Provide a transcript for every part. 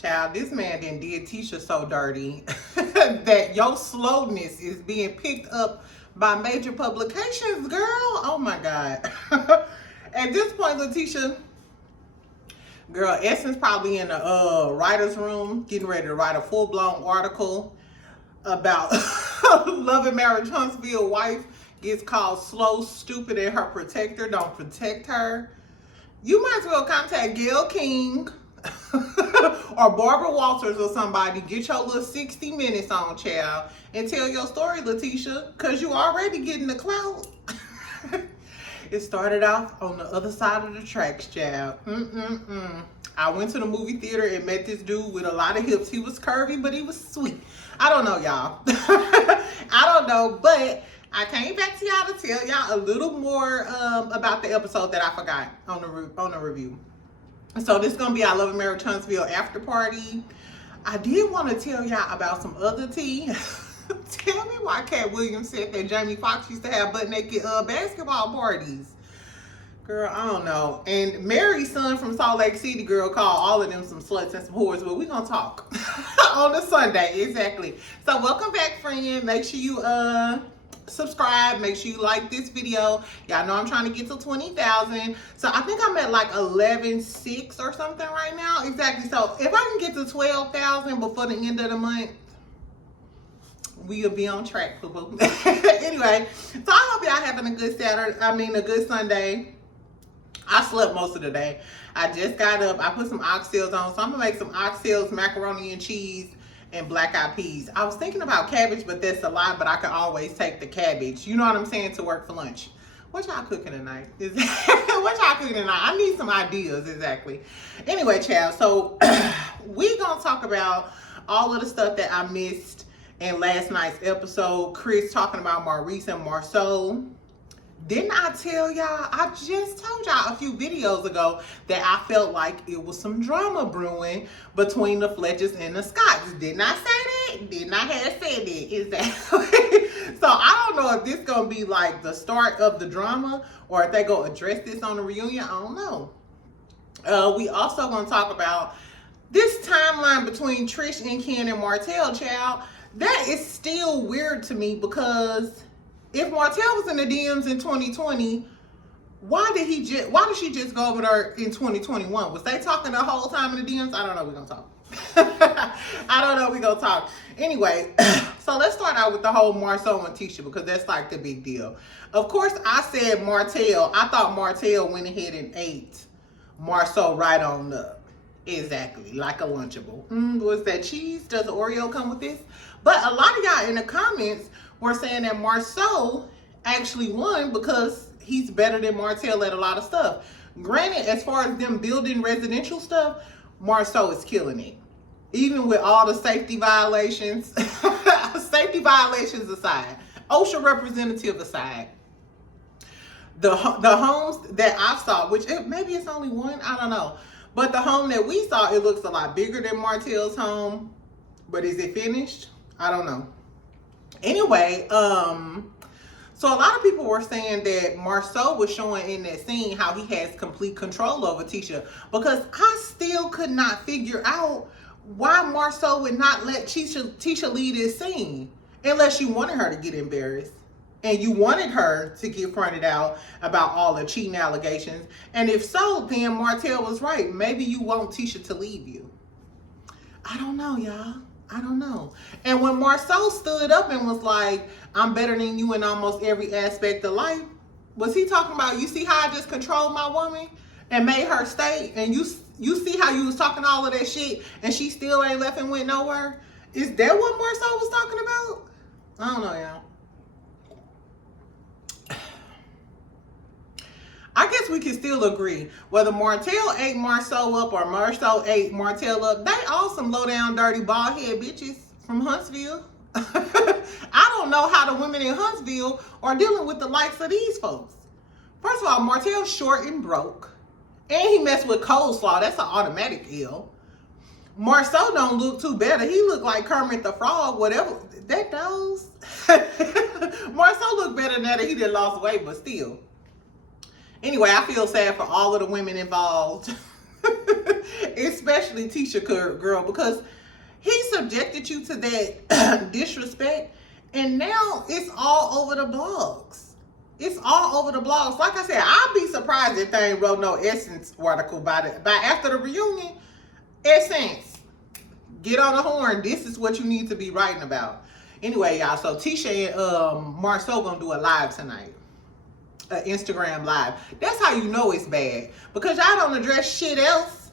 Child, this man done did Tisha so dirty that your slowness is being picked up by major publications, girl. Oh my God. At this point, Letitia, girl, Essence probably in the writer's room getting ready to write a full-blown article about Love and Marriage Huntsville wife gets called slow, stupid, and her protector don't protect her. You might as well contact Gayle King or Barbara Walters or somebody. Get your little 60 minutes on, child, and tell your story, Letitia, because you already getting the clout. It started off on the other side of the tracks, child. I went to the movie theater and met this dude with a lot of hips. He was curvy, but he was sweet. I don't know, y'all. I don't know, but I came back to y'all to tell y'all a little more about the episode that I forgot on the review. So this is going to be our Love and Marriage Huntsville after party. I did want to tell y'all about some other tea. Tell me why Katt Williams said that Jamie Foxx used to have butt-naked basketball parties. Girl, I don't know. And Mary's son from Salt Lake City, girl, called all of them some sluts and some whores, but we're going to talk on the Sunday. Exactly. So welcome back, friend. Make sure you subscribe. Make sure you like this video. Y'all know I'm trying to get to 20,000. So I think I'm at like 11,600 or something right now. Exactly. So if I can get to 12,000 before the end of the month, we'll be on track, boo-boo. Anyway, so I hope y'all having a good a good Sunday. I slept most of the day. I just got up. I put some oxtails on. So I'm going to make some oxtails, macaroni and cheese, and black eyed peas. I was thinking about cabbage, but that's a lot. But I can always take the cabbage, you know what I'm saying, to work for lunch. What y'all cooking tonight? What y'all cooking tonight? I need some ideas, exactly. Anyway, child, so we going to talk about all of the stuff that I missed in last night's episode. Chris talking about Maurice and Marsau. Didn't I tell y'all? I just told y'all a few videos ago that I felt like it was some drama brewing between the Fletchers and the Scotts. Didn't I say that? Didn't I have said that? Exactly. So I don't know if this gonna be like the start of the drama or if they go address this on the reunion. I don't know. We also gonna talk about this timeline between Trish and Ken and Martell, child. That is still weird to me because if Martell was in the DMs in 2020, why did she just go over there in 2021? Was they talking the whole time in the DMs? I don't know. We're going to talk. I don't know. We're going to talk. Anyway, so let's start out with the whole Marsau and Tisha because that's like the big deal. Of course, I said Martell. I thought Martell went ahead and ate Marsau right on up. Exactly. Like a Lunchable. Was that cheese? Does the Oreo come with this? But a lot of y'all in the comments were saying that Marsau actually won because he's better than Martell at a lot of stuff. Granted, as far as them building residential stuff, Marsau is killing it. Even with all the safety violations, safety violations aside, OSHA representative aside, the homes that I saw, which maybe it's only one, I don't know. But the home that we saw, it looks a lot bigger than Martell's home. But is it finished? I don't know. Anyway, so a lot of people were saying that Marsau was showing in that scene how he has complete control over Tisha. Because I still could not figure out why Marsau would not let Tisha lead this scene. Unless you wanted her to get embarrassed. And you wanted her to get fronted out about all the cheating allegations. And if so, then Martell was right. Maybe you want Tisha to leave you. I don't know, y'all. I don't know. And when Marsau stood up and was like, I'm better than you in almost every aspect of life, was he talking about, you see how I just controlled my woman and made her stay? And you see how you was talking all of that shit and she still ain't left and went nowhere? Is that what Marsau was talking about? I don't know, y'all. I guess we can still agree whether Martell ate Marsau up or Marsau ate Martell up. They all some low down, dirty, bald head bitches from Huntsville. I don't know how the women in Huntsville are dealing with the likes of these folks. First of all, Martell's short and broke, and he messed with coleslaw. That's an automatic ill. Marsau don't look too better. He look like Kermit the Frog, whatever that does. Marsau look better now that he done lost weight, but still. Anyway, I feel sad for all of the women involved Especially Tisha, girl, because he subjected you to that disrespect, and now it's all over the blogs. It's all over the blogs. Like I said, I'd be surprised if they ain't wrote no Essence article about it. But after the reunion, Essence, get on the horn. This is what you need to be writing about. Anyway, y'all, so Tisha and Marsau gonna do a live tonight. Instagram live. That's how you know it's bad. Because y'all don't address shit else.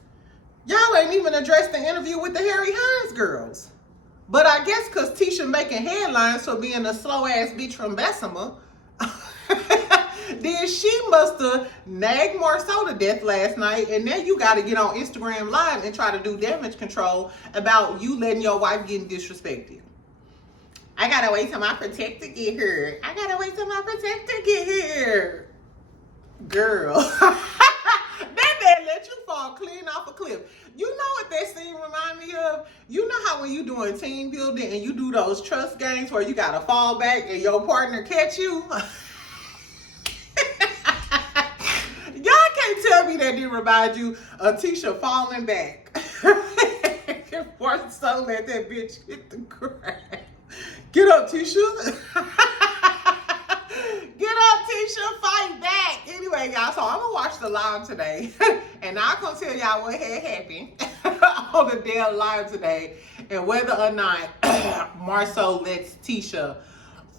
Y'all ain't even addressed the interview with the Harry Hines girls. But I guess because Tisha making headlines for being a slow ass bitch from Bessemer, then she must have nagged Marsau to death last night, and now you got to get on Instagram live and try to do damage control about you letting your wife getting disrespected. I gotta wait till my protector get here. I gotta wait till my protector get here. Girl. That man let you fall clean off a cliff. You know what that scene remind me of? You know how when you doing team building and you do those trust games where you gotta fall back and your partner catch you? Y'all can't tell me that didn't remind you of Tisha falling back. Marsau let that bitch hit the ground. Get up, Tisha. Get up, Tisha. Fight back. Anyway, y'all, so I'm going to watch the live today. And I'm going to tell y'all what had happened on the damn live today. And whether or not Marsau lets Tisha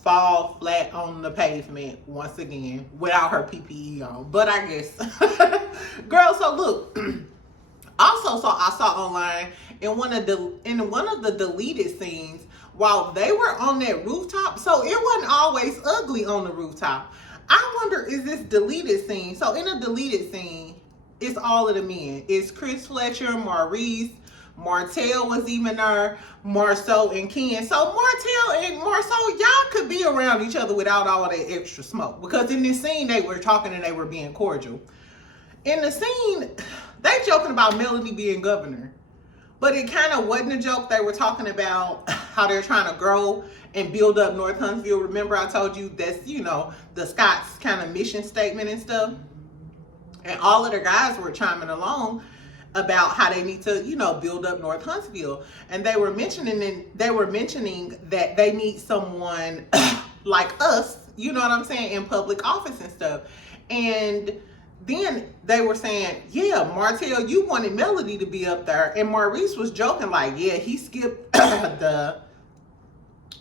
fall flat on the pavement once again without her PPE on. But I guess. Girl, so look. Also, so I saw online in one of the deleted scenes, while they were on that rooftop, so it wasn't always ugly on the rooftop. I wonder, is this deleted scene? So in a deleted scene, it's all of the men. It's Chris Fletcher, Maurice, Martell was even there, Marsau and Ken. So Martell and Marsau, y'all could be around each other without all that extra smoke. Because in this scene, they were talking and they were being cordial. In the scene, they joking about Melody being governor. But it kind of wasn't a joke. They were talking about how they're trying to grow and build up North Huntsville. Remember I told you that's, you know, the Scott's kind of mission statement and stuff. And all of the guys were chiming along about how they need to, you know, build up North Huntsville. And they were mentioning that they need someone like us, you know what I'm saying, in public office and stuff. And then they were saying, yeah, Martell, you wanted Melody to be up there. And Maurice was joking like, yeah, he skipped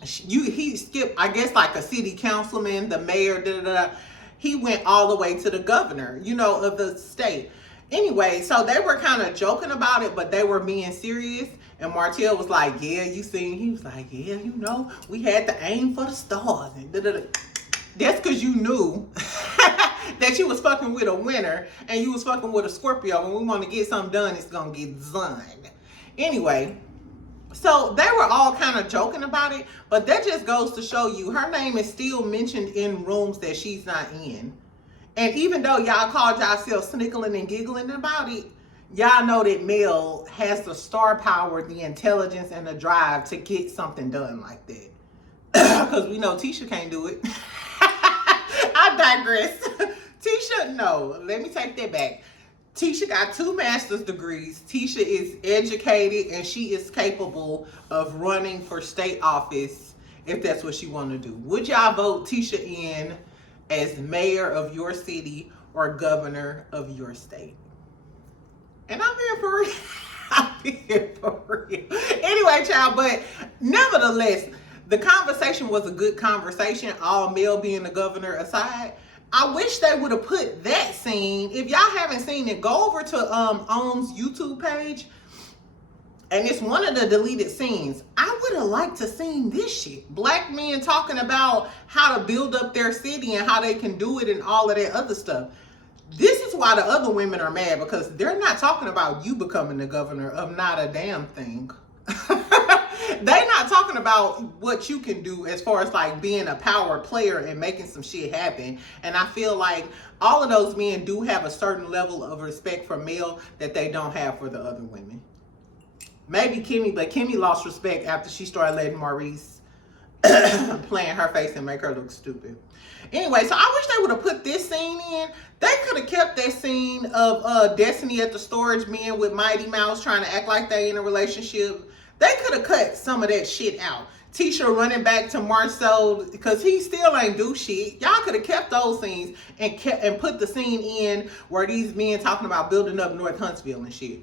he skipped, I guess, like a city councilman, the mayor, He went all the way to the governor, you know, of the state. Anyway, so they were kind of joking about it, but they were being serious. And Martell was like, yeah, you seen, he was like, yeah, you know, we had to aim for the stars. And That's because you knew that you was fucking with a winner and you was fucking with a Scorpio. When we want to get something done, it's going to get done. Anyway, so they were all kind of joking about it, but that just goes to show you her name is still mentioned in rooms that she's not in. And even though y'all called yourself snickling and giggling about it, y'all know that Mel has the star power, the intelligence, and the drive to get something done like that. Because we know Tisha can't do it. I digress. Tisha, no, let me take that back. Tisha got 2 master's degrees. Tisha is educated and she is capable of running for state office if that's what she want to do. Would y'all vote Tisha in as mayor of your city or governor of your state? And I'm here for real. I'm here for real. Anyway, child, but nevertheless, the conversation was a good conversation, all Mel being the governor aside. I wish they would have put that scene. If y'all haven't seen it, go over to OWN's YouTube page. And it's one of the deleted scenes. I would have liked to seen this shit. Black men talking about how to build up their city and how they can do it and all of that other stuff. This is why the other women are mad, because they're not talking about you becoming the governor of not a damn thing. They're not talking about what you can do as far as like being a power player and making some shit happen. And I feel like all of those men do have a certain level of respect for Mel that they don't have for the other women. Maybe Kimmy, but Kimmy lost respect after she started letting Maurice playing her face and make her look stupid. Anyway, so I wish they would have put this scene in. They could have kept that scene of Destiny at the storage bin with Mighty Mouse trying to act like they in a relationship. They could have cut some of that shit out. Tisha running back to Marsau because he still ain't do shit. Y'all could have kept those scenes and put the scene in where these men talking about building up North Huntsville and shit.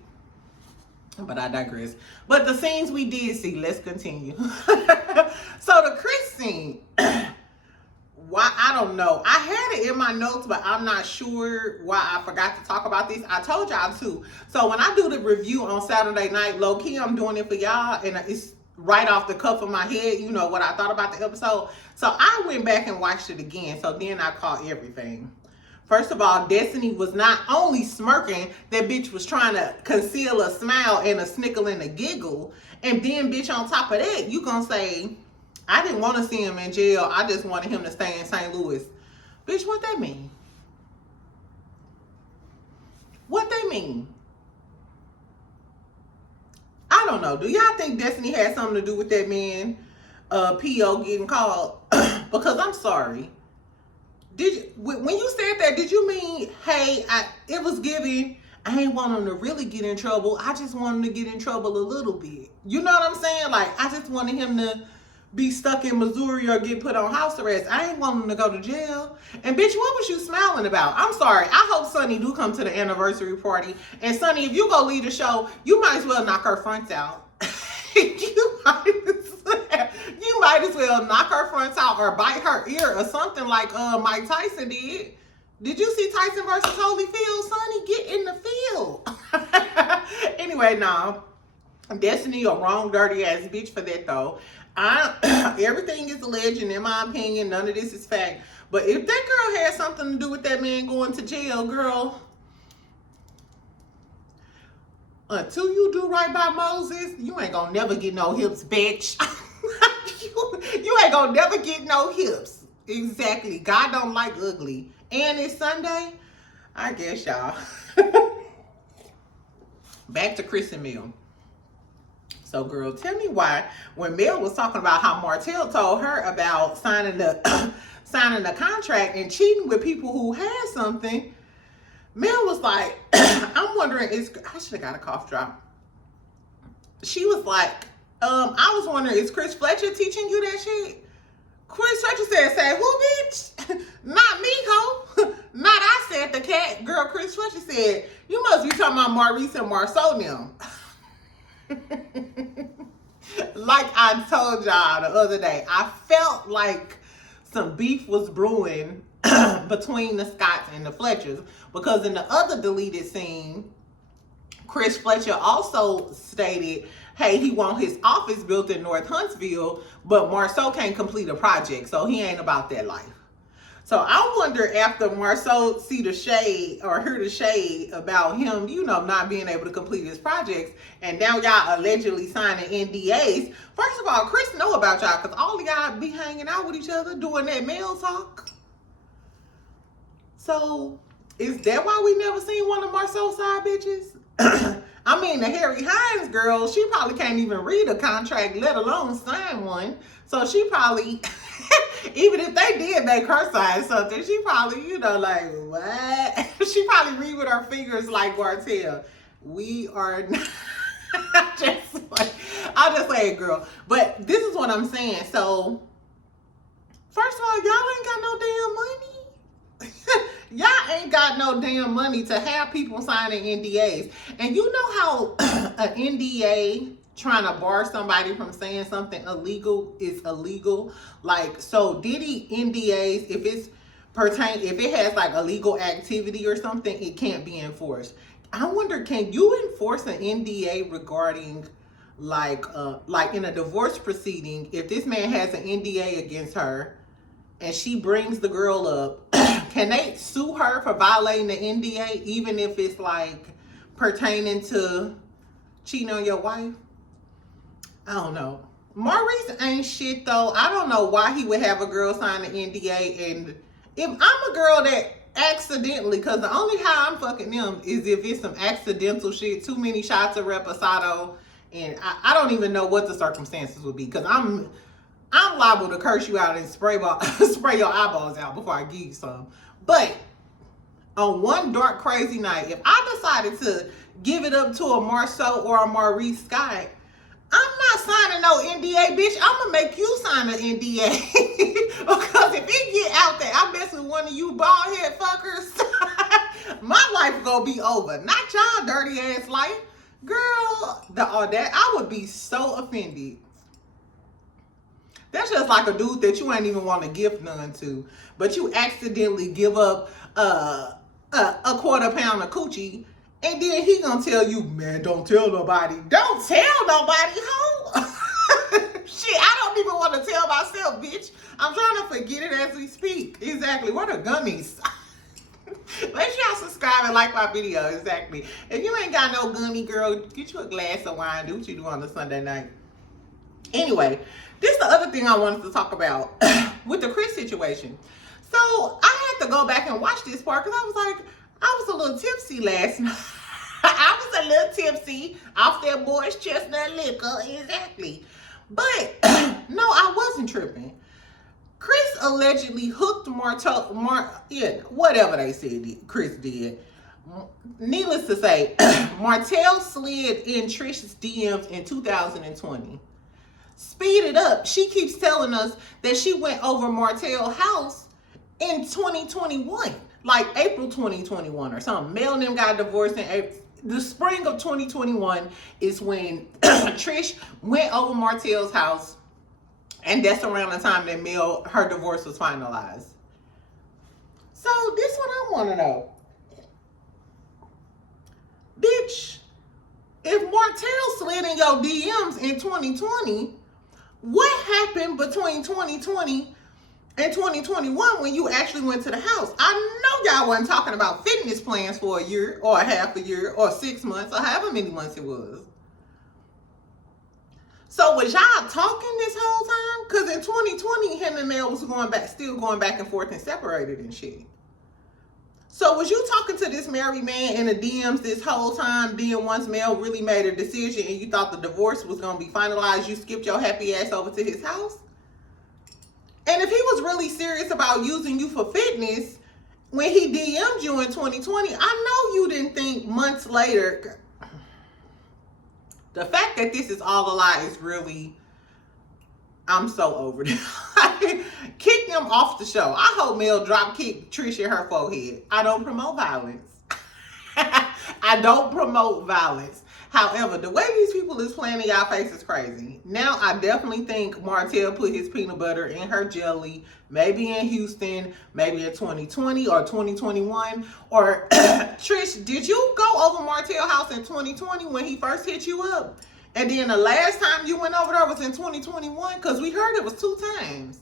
But I digress. But the scenes we did see, let's continue. So the Chris scene, why, I don't know. I had it in my notes, but I'm not sure why I forgot to talk about this. I told y'all too. So when I do the review on Saturday night, low key, I'm doing it for y'all, and it's right off the cuff of my head, you know, what I thought about the episode. So I went back and watched it again. So then I caught everything. First of all, Destiny was not only smirking, that bitch was trying to conceal a smile and a snickle and a giggle. And then, bitch, on top of that, you gonna say, I didn't want to see him in jail. I just wanted him to stay in St. Louis. Bitch, what that mean? What they mean? I don't know. Do y'all think Destiny had something to do with that man P.O. getting called? Because I'm sorry. When you said that, did you mean, hey, it was giving, I ain't want him to really get in trouble. I just want him to get in trouble a little bit. You know what I'm saying? Like, I just wanted him to be stuck in Missouri or get put on house arrest. I ain't want him to go to jail. And bitch, what was you smiling about? I'm sorry. I hope Sonny do come to the anniversary party. And Sonny, if you go lead the show, you might as well knock her fronts out. you might as well knock her fronts out or bite her ear or something like Mike Tyson did. Did you see Tyson versus Holyfield? Sonny, get in the field. Anyway, no. Destiny a wrong, dirty ass bitch for that though. Everything is alleged, and in my opinion, none of this is fact. But if that girl had something to do with that man going to jail, girl, until you do right by Moses, you ain't gonna never get no hips, bitch. you ain't gonna never get no hips. Exactly. God don't like ugly. And it's Sunday. I guess y'all. Back to Chris and Mel. So, girl, tell me why when Mel was talking about how Martell told her about signing the contract and cheating with people who had something, Mel was like, I'm wondering, I should have got a cough drop. She was like, I was wondering, is Chris Fletcher teaching you that shit? Chris Fletcher said, who, bitch? Not me, ho. Not I, said the cat. Girl, Chris Fletcher said, you must be talking about Maurice and Marsau now. Like I told y'all the other day, I felt like some beef was brewing between the Scotts and the Fletchers, because in the other deleted scene, Chris Fletcher also stated, hey, he want his office built in North Huntsville, but Marsau can't complete a project, so he ain't about that life. So I wonder, after Marsau see the shade or hear the shade about him, you know, not being able to complete his projects, and now y'all allegedly signing NDAs. First of all, Chris know about y'all because all of y'all be hanging out with each other doing that mail talk. So is that why we never seen one of Marsau's side bitches? I mean, the Harry Hines girl, she probably can't even read a contract, let alone sign one. So she probably, even if they did make her sign something, she probably, you know, like, what? She probably read with her fingers like Martell. We are not. I'll just say it, girl. But this is what I'm saying. So, first of all, y'all ain't got no damn money. Y'all ain't got no damn money to have people signing NDAs. And you know how an NDA trying to bar somebody from saying something illegal is illegal? Like, so Diddy NDAs, if it has like illegal activity or something, it can't be enforced. I wonder, can you enforce an NDA regarding like in a divorce proceeding, if this man has an NDA against her and she brings the girl up, can they sue her for violating the NDA, even if it's like pertaining to cheating on your wife? I don't know. Maurice ain't shit though. I don't know why he would have a girl sign an NDA. And if I'm a girl that accidentally, because the only how I'm fucking them is if it's some accidental shit, too many shots of reposado, and I don't even know what the circumstances would be, because I'm I'm liable to curse you out and spray your eyeballs out before I give you some. But on one dark, crazy night, if I decided to give it up to a Marsau or a Maurice Scott, I'm not signing no NDA, bitch. I'm gonna make you sign an NDA. Because if it get out there, I mess with one of you bald head fuckers, my life gonna be over. Not y'all dirty ass life. Girl, that I would be so offended. That's just like a dude that you ain't even want to give none to, but you accidentally give up a quarter pound of coochie, and then he gonna tell you, man, don't tell nobody. Don't tell nobody, ho. Shit, I don't even want to tell myself, bitch. I'm trying to forget it as we speak. Exactly. What are gummies? Make sure y'all subscribe and like my video. Exactly. If you ain't got no gummy, girl, get you a glass of wine. Do what you do on a Sunday night. Anyway, this is the other thing I wanted to talk about with the Chris situation. So I had to go back and watch this part because I was like, I was a little tipsy last night. I was a little tipsy off that boy's chestnut liquor. Exactly. But no, I wasn't tripping. Chris allegedly hooked whatever they said Chris did. Needless to say, Martell slid in Trish's DMs in 2020. Speed it up. She keeps telling us that she went over Martell's house in 2021, like April 2021 or something. Mel and them got divorced in April. The spring of 2021 is when Trish went over Martell's house, and that's around the time that her divorce was finalized. So this what I want to know. Bitch, if Martell slid in your DMs in 2020, what happened between 2020 and 2021 when you actually went to the house? I know y'all wasn't talking about fitness plans for a year or a half a year or 6 months or however many months it was. So was y'all talking this whole time? Because in 2020, him and Mel was still going back and forth and separated and shit. So was you talking to this married man in the DMs this whole time? Then once Mel really made a decision and you thought the divorce was going to be finalized, you skipped your happy ass over to his house? And if he was really serious about using you for fitness, when he DM'd you in 2020, I know you didn't think months later. The fact that this is all a lie is really, I'm so over this. Kick them off the show. I hope Mel drop kick Trish in her forehead. I don't promote violence. I don't promote violence. However, the way these people is playing in y'all face is crazy. Now, I definitely think Martell put his peanut butter in her jelly, maybe in Houston, maybe in 2020 or 2021. Or, Trish, did you go over Martell's house in 2020 when he first hit you up? And then the last time you went over there was in 2021? Because we heard it was 2 times.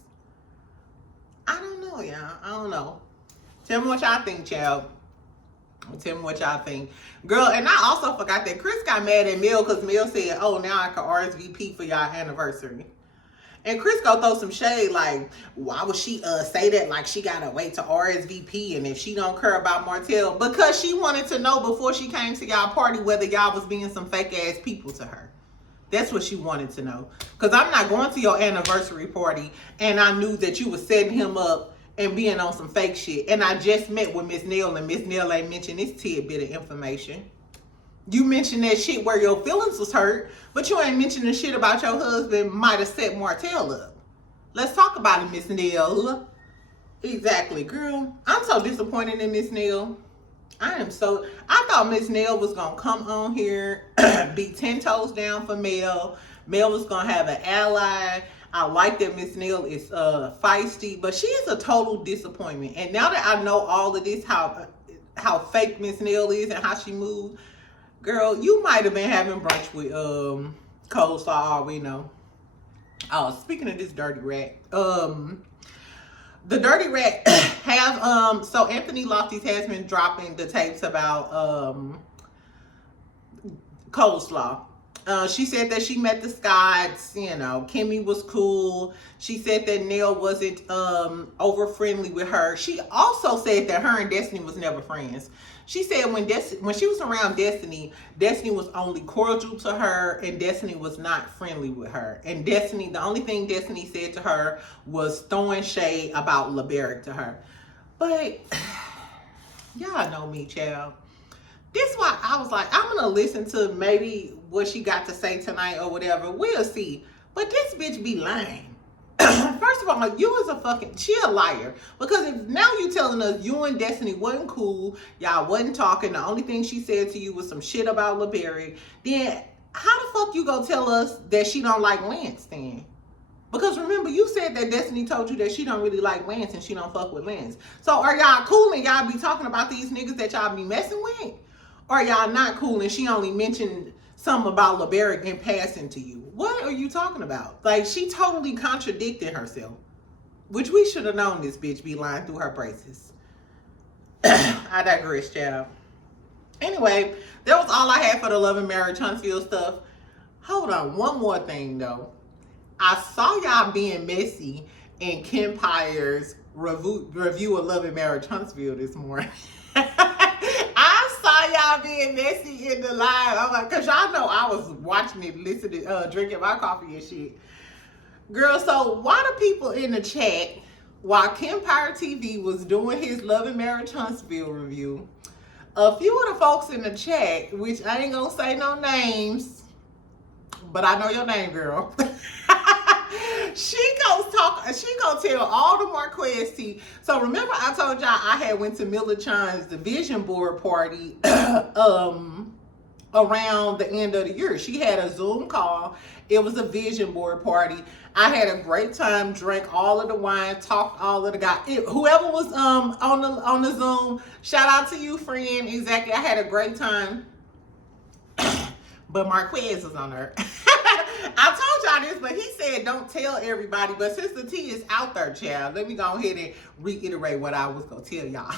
I don't know, y'all. I don't know. Tell me what y'all think, child. Tell me what y'all think. Girl, and I also forgot that Chris got mad at Mel because Mel said, oh, now I can RSVP for y'all anniversary. And Chris go throw some shade like, why would she say that? Like she gotta wait to RSVP, and if she don't care about Martell, because she wanted to know before she came to y'all party whether y'all was being some fake ass people to her. That's what she wanted to know. Because I'm not going to your anniversary party and I knew that you was setting him up and being on some fake shit. And I just met with Miss Neal, and Miss Neal ain't mentioned this tidbit of information. You mentioned that shit where your feelings was hurt, but you ain't mentioned the shit about your husband might have set Martell up. Let's talk about it, Miss Neal. Exactly, girl. I'm so disappointed in Miss Neal. I thought Miss Neal was going to come on here, be 10 toes down for Mel. Mel was going to have an ally. I like that Miss Neal is feisty, but she is a total disappointment. And now that I know all of this, how fake Miss Neal is and how she moves, girl, you might have been having brunch with Coleslaw, all we know. Oh, speaking of this dirty rat, the dirty rat have so Anthony Lofty's has been dropping the tapes about Coleslaw. She said that she met the Scotts, you know, Kimmy was cool. She said that Nell wasn't over friendly with her. She also said that her and Destiny was never friends. She said when she was around Destiny, Destiny was only cordial to her and Destiny was not friendly with her. And Destiny, the only thing Destiny said to her was throwing shade about LeBerick to her. But y'all know me, child. This why I was like, I'm gonna listen to maybe what she got to say tonight or whatever. We'll see. But this bitch be lying. First of all, like, you is a fucking, she a liar. Because if now you telling us you and Destiny wasn't cool, y'all wasn't talking, the only thing she said to you was some shit about LeBerick, then how the fuck you gonna tell us that she don't like Lance then? Because remember, you said that Destiny told you that she don't really like Lance and she don't fuck with Lance. So are y'all cool and y'all be talking about these niggas that y'all be messing with? Or y'all not cool and she only mentioned something about LeBerick in passing to you? What are you talking about? Like, she totally contradicted herself. Which we should have known this bitch be lying through her braces. I digress, child. Anyway, that was all I had for the Love and Marriage Huntsville stuff. Hold on, one more thing though. I saw y'all being messy in Ken Pyre's review of Love and Marriage Huntsville this morning. I saw y'all being messy in the live. I'm like, cause y'all know I was watching it, listening, drinking my coffee and shit. Girl, so why do people in the chat, while Ken Pyre TV was doing his Love and Marriage Huntsville review, a few of the folks in the chat, which I ain't gonna say no names, but I know your name, girl. She gonna tell all the Marquez tea. So remember I told y'all I had went to Miller Chine's vision board party around the end of the year. She had a Zoom call. It was a vision board party. I had a great time, drank all of the wine, talked all of the guys. Whoever was on the Zoom, shout out to you, friend. Exactly. I had a great time. But Marquez was on there. I told y'all this, but he said don't tell everybody. But since the tea is out there, child, let me go ahead and reiterate what I was going to tell y'all.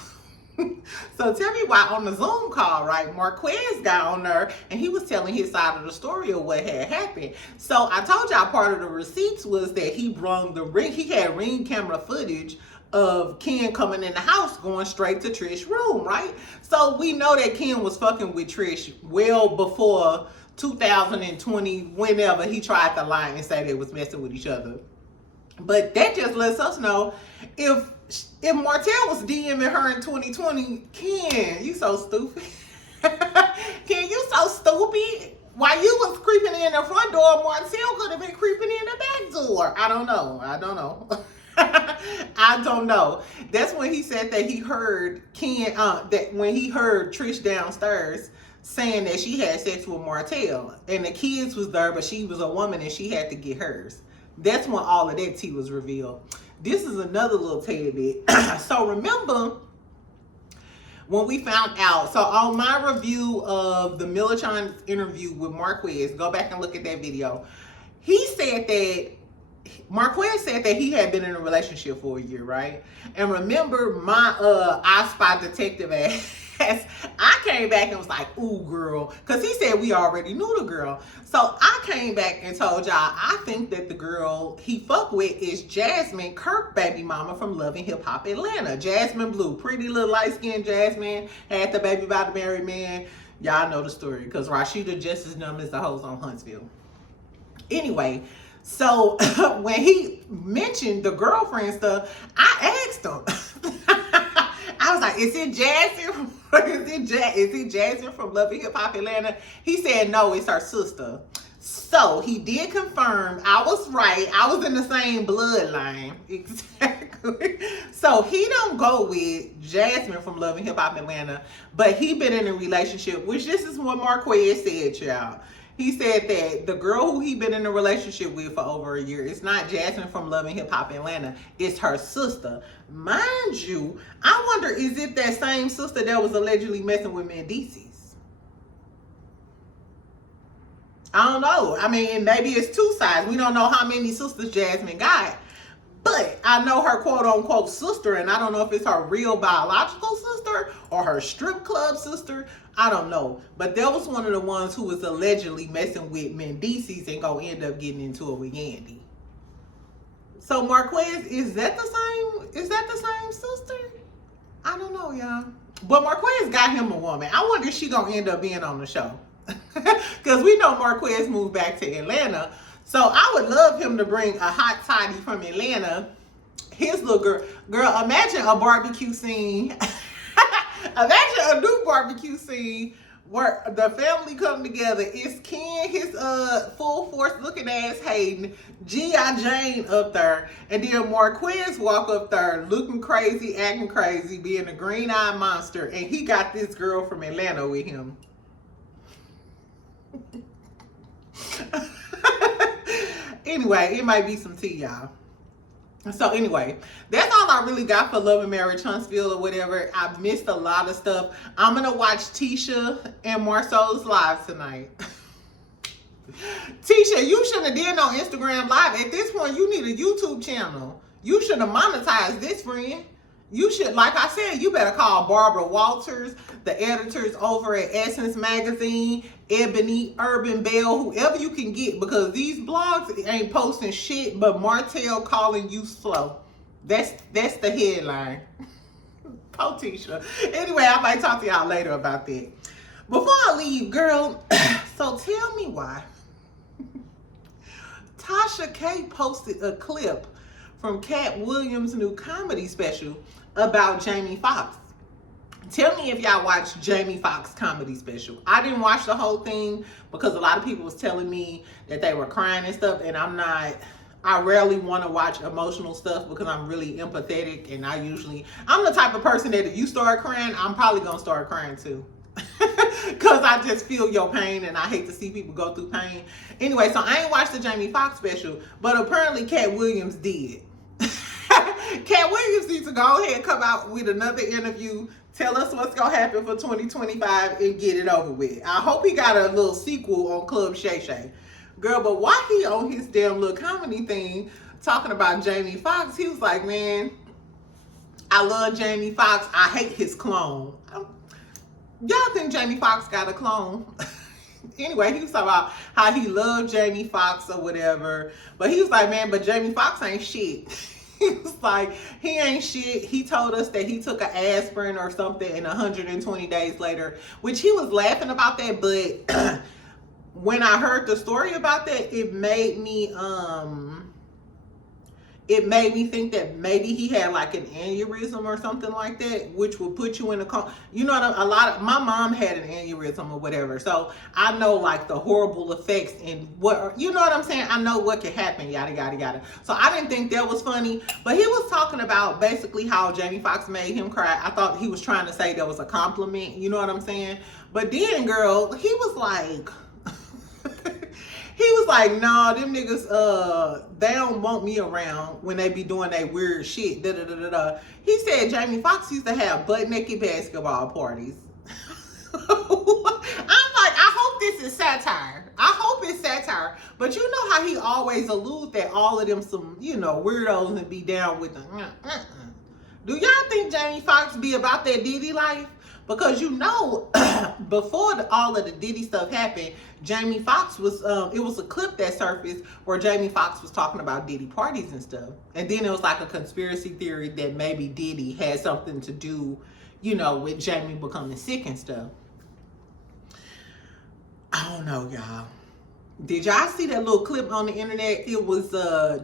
So tell me why on the Zoom call, right, Marquez got on there and he was telling his side of the story of what had happened. So I told y'all part of the receipts was that he brung the ring. He had ring camera footage of Ken coming in the house going straight to Trish's room, right? So we know that Ken was fucking with Trish well before 2020, whenever he tried to lie and say they was messing with each other. But that just lets us know if Martell was DMing her in 2020, Ken, you so stupid. Ken, you so stupid. While you was creeping in the front door, Martell could have been creeping in the back door. I don't know. I don't know. That's when he said that he heard Ken, that when he heard Trish downstairs saying that she had sex with Martell and the kids was there, but she was a woman and she had to get hers. That's when all of that tea was revealed. This is another little tidbit. So remember when we found out, so on my review of the Miller Chine interview with Marquez, go back and look at that video. He said that Marquez said that he had been in a relationship for a year, right? And remember my I Spy detective ass, I came back and was like, ooh, girl. Because he said we already knew the girl. So I came back and told y'all, I think that the girl he fucked with is Jasmine Kirk, baby mama from Love and Hip Hop Atlanta. Jasmine Blue, pretty little light-skinned Jasmine, had the baby by the married man. Y'all know the story because Rashida just as dumb as the hoes on Huntsville. Anyway, so when he mentioned the girlfriend stuff, I asked him. I was like, is it Jasmine? Is it Jasmine from Love and Hip Hop Atlanta? He said, no, it's her sister. So he did confirm I was right. I was in the same bloodline. Exactly. So he don't go with Jasmine from Love and Hip Hop Atlanta, but he been in a relationship, which this is what Marquez said, y'all. He said that the girl who he been in a relationship with for over a year, it's not Jasmine from Love and Hip Hop Atlanta, it's her sister. Mind you, I wonder, is it that same sister that was allegedly messing with Mendices? I don't know. I mean, maybe it's two sides. We don't know how many sisters Jasmine got. But I know her quote unquote sister, and I don't know if it's her real biological sister or her strip club sister. I don't know. But that was one of the ones who was allegedly messing with Mendices and gonna end up getting into it with Yandy. So Marquez, is that the same? Is that the same sister? I don't know, y'all. But Marquez got him a woman. I wonder if she gonna end up being on the show. Because we know Marquez moved back to Atlanta. So I would love him to bring a hot toddy from Atlanta. His little girl. Girl, imagine a barbecue scene. Imagine a new barbecue scene where the family come together. It's Ken, his full force looking ass Hayden, G.I. Jane up there, and then Marquez walk up there looking crazy, acting crazy, being a green-eyed monster, and he got this girl from Atlanta with him. Anyway, it might be some tea, y'all. So anyway, that's all I really got for Love and Marriage Huntsville or whatever. I missed a lot of stuff. I'm going to watch Tisha and Marsau's live tonight. Tisha, you shouldn't have did no Instagram live. At this point, you need a YouTube channel. You should have monetized this, friend. You should, like I said, you better call Barbara Walters, the editors over at Essence Magazine, Ebony, Urban Bell, whoever you can get, because these blogs ain't posting shit but Martell calling you slow. That's the headline. Oh, Tisha. Anyway, I might talk to y'all later about that. Before I leave, girl, so tell me why. Tasha K posted a clip from Katt Williams' new comedy special about Jamie Foxx. Tell me if y'all watched Jamie Foxx comedy special. I didn't watch the whole thing because a lot of people was telling me that they were crying and stuff, and I rarely want to watch emotional stuff because I'm really empathetic, and I'm the type of person that if you start crying, I'm probably gonna start crying too. Because I just feel your pain and I hate to see people go through pain. Anyway, so I ain't watched the Jamie Foxx special, but apparently Katt Williams did. Katt Williams needs to go ahead and come out with another interview, tell us what's going to happen for 2025 and get it over with. I hope he got a little sequel on Club Shay Shay. Girl, but why he on his damn little comedy thing talking about Jamie Foxx, he was like, man, I love Jamie Foxx. I hate his clone. Y'all think Jamie Foxx got a clone? Anyway, he was talking about how he loved Jamie Foxx or whatever. But he was like, man, but Jamie Foxx ain't shit. He was like, he ain't shit. He told us that he took an aspirin or something and 120 days later, which he was laughing about that. But when I heard the story about that, it made me think that maybe he had like an aneurysm or something like that, which would put you in a coma. You know, my mom had an aneurysm or whatever. So I know like the horrible effects and what, you know what I'm saying? I know what could happen, yada, yada, yada. So I didn't think that was funny, but he was talking about basically how Jamie Foxx made him cry. I thought he was trying to say that was a compliment. You know what I'm saying? But then, girl, he was like, nah, them niggas, they don't want me around when they be doing that weird shit. Da, da, da, da, da. He said Jamie Foxx used to have butt-naked basketball parties. I'm like, I hope this is satire. I hope it's satire. But you know how he always alludes that all of them some, you know, weirdos and be down with them. Do y'all think Jamie Foxx be about that Diddy life? Because you know, before all of the Diddy stuff happened, Jamie Foxx was, it was a clip that surfaced where Jamie Foxx was talking about Diddy parties and stuff. And then it was like a conspiracy theory that maybe Diddy had something to do, you know, with Jamie becoming sick and stuff. I don't know, y'all. Did y'all see that little clip on the internet? It was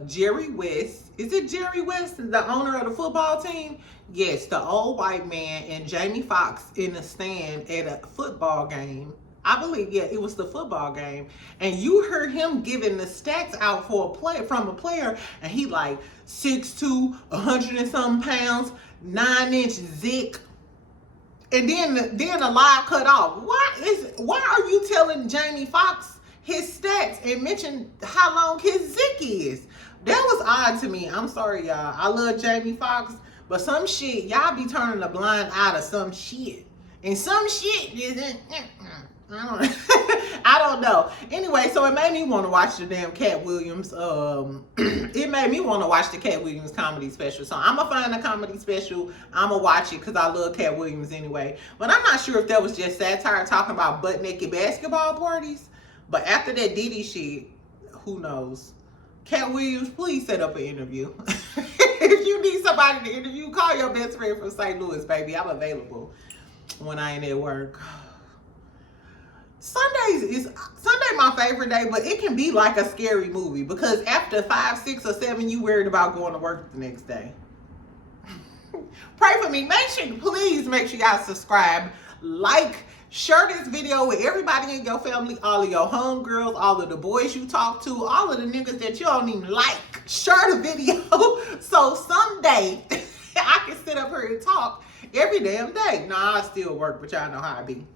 Jerry West. Is it Jerry West, the owner of the football team? Yes, the old white man and Jamie Foxx in the stand at a football game. I believe, yeah, it was the football game. And you heard him giving the stats out for from a player, and he like 6'2", 100 and something pounds, 9-inch zick. And then the live cut off. Why are you telling Jamie Foxx his stats and mention how long his zick is? That was odd to me. I'm sorry, y'all. I love Jamie Foxx, but some shit, y'all be turning a blind eye to some shit. And some shit isn't. I don't know. Anyway, so it made me want to watch the damn Katt Williams. It made me want to watch the Katt Williams comedy special. So I'm going to find a comedy special. I'm going to watch it because I love Katt Williams anyway. But I'm not sure if that was just satire talking about butt-naked basketball parties. But after that Diddy shit, who knows? Katt Williams, please set up an interview. If you need somebody to interview, call your best friend from St. Louis, baby. I'm available when I ain't at work. Sunday my favorite day, but it can be like a scary movie because after 5, 6, or 7, you worried about going to work the next day. Pray for me. Please make sure y'all subscribe, like, share this video with everybody in your family, all of your homegirls, all of the boys you talk to, all of the niggas that you don't even like. Share the video so someday I can sit up here and talk every damn day. Nah, I still work, but y'all know how I be.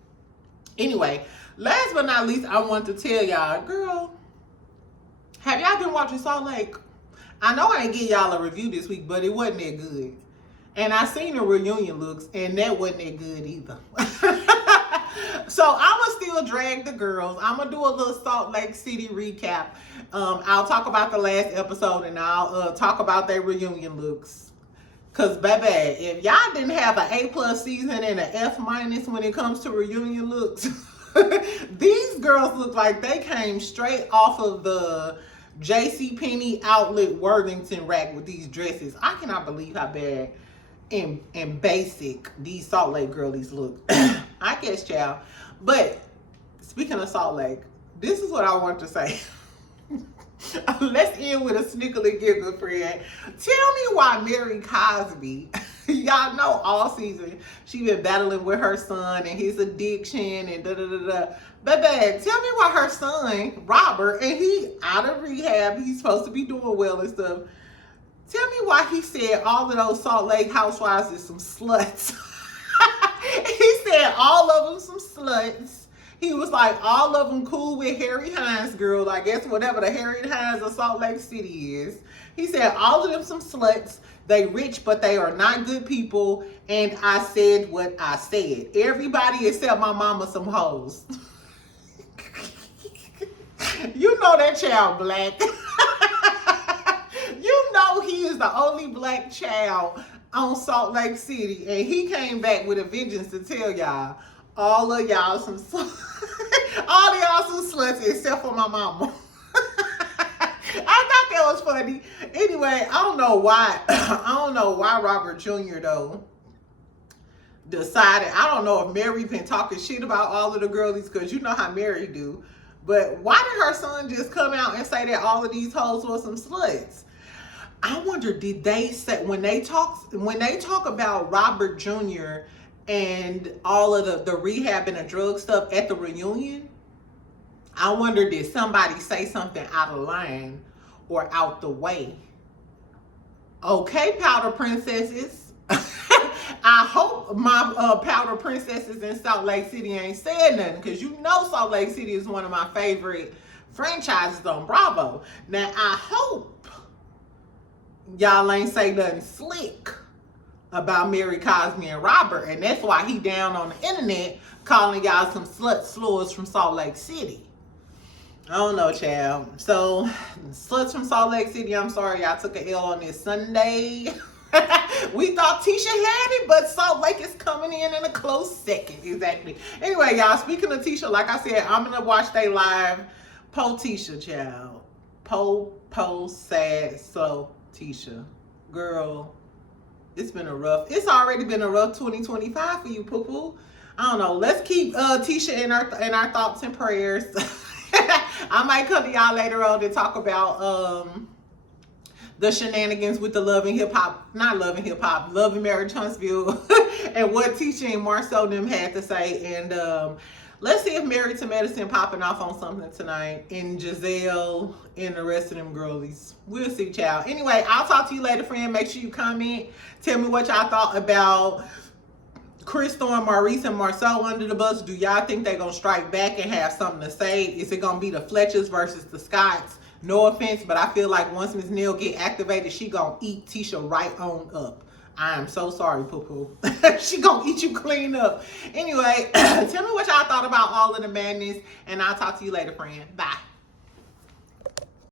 Anyway, last but not least, I want to tell y'all, girl, have y'all been watching Salt Lake? I know I ain't give y'all a review this week, but it wasn't that good. And I seen the reunion looks, and that wasn't that good either. So I'm going to still drag the girls. I'm going to do a little Salt Lake City recap. I'll talk about the last episode, and I'll talk about their reunion looks. Because, baby, if y'all didn't have an A+ season and an F- when it comes to reunion looks, these girls look like they came straight off of the JCPenney outlet Worthington rack with these dresses. I cannot believe how bad and basic these Salt Lake girlies look. I guess, child. But speaking of Salt Lake, this is what I want to say. Let's end with a snickle giggle, friend. Tell me why Mary Cosby, y'all know all season she been battling with her son and his addiction and da-da-da-da. Baby, tell me why her son, Robert, and he out of rehab, he's supposed to be doing well and stuff. Tell me why he said all of those Salt Lake housewives is some sluts. He said all of them some sluts. He was like, all of them cool with Harry Hines, girl. I guess whatever the Harry Hines of Salt Lake City is. He said all of them some sluts. They rich, but they are not good people. And I said what I said. Everybody except my mama some hoes. You know that child black. You know he is the only black child on Salt Lake City. And he came back with a vengeance to tell y'all, all of y'all some sluts except for my mama. I thought that was funny. Anyway, I don't know why Robert Jr. though decided. I don't know if Mary been talking shit about all of the girlies, because you know how Mary do. But why did her son just come out and say that all of these hoes were some sluts? I wonder, did they say when they talk about Robert Jr. and all of the rehab and the drug stuff at the reunion, I wonder, did somebody say something out of line or out the way? Okay, powder princesses. I hope my powder princesses in Salt Lake City ain't said nothing, because you know Salt Lake City is one of my favorite franchises on Bravo. Now, I hope y'all ain't say nothing slick about Mary Cosby and Robert, and that's why he down on the internet calling y'all some sluts from Salt Lake City. I don't know, child. So, sluts from Salt Lake City, I'm sorry y'all took an L on this Sunday. We thought Tisha had it, but Salt Lake is coming in a close second. Exactly. Anyway, y'all, speaking of Tisha, like I said, I'm going to watch they live. Po Tisha, child. Po, sad, slow Tisha. Girl, it's already been a rough 2025 for you, poo-poo. I don't know. Let's keep Tisha in our thoughts and prayers. I might come to y'all later on to talk about the shenanigans with the Love and Marriage Huntsville and what Tisha and Marsau them had to say. And let's see if Married to Medicine popping off on something tonight, and Giselle and the rest of them girlies. We'll see, child. Anyway, I'll talk to you later, friend. Make sure you comment. Tell me what y'all thought about Chris throwing Maurice and Marsau under the bus. Do y'all think they're going to strike back and have something to say? Is it going to be the Fletchers versus the Scotts? No offense, but I feel like once Miss Neal get activated, she going to eat Tisha right on up. I am so sorry, poo-poo. She gonna eat you clean up. Anyway, tell me what y'all thought about all of the madness, and I'll talk to you later, friend. Bye.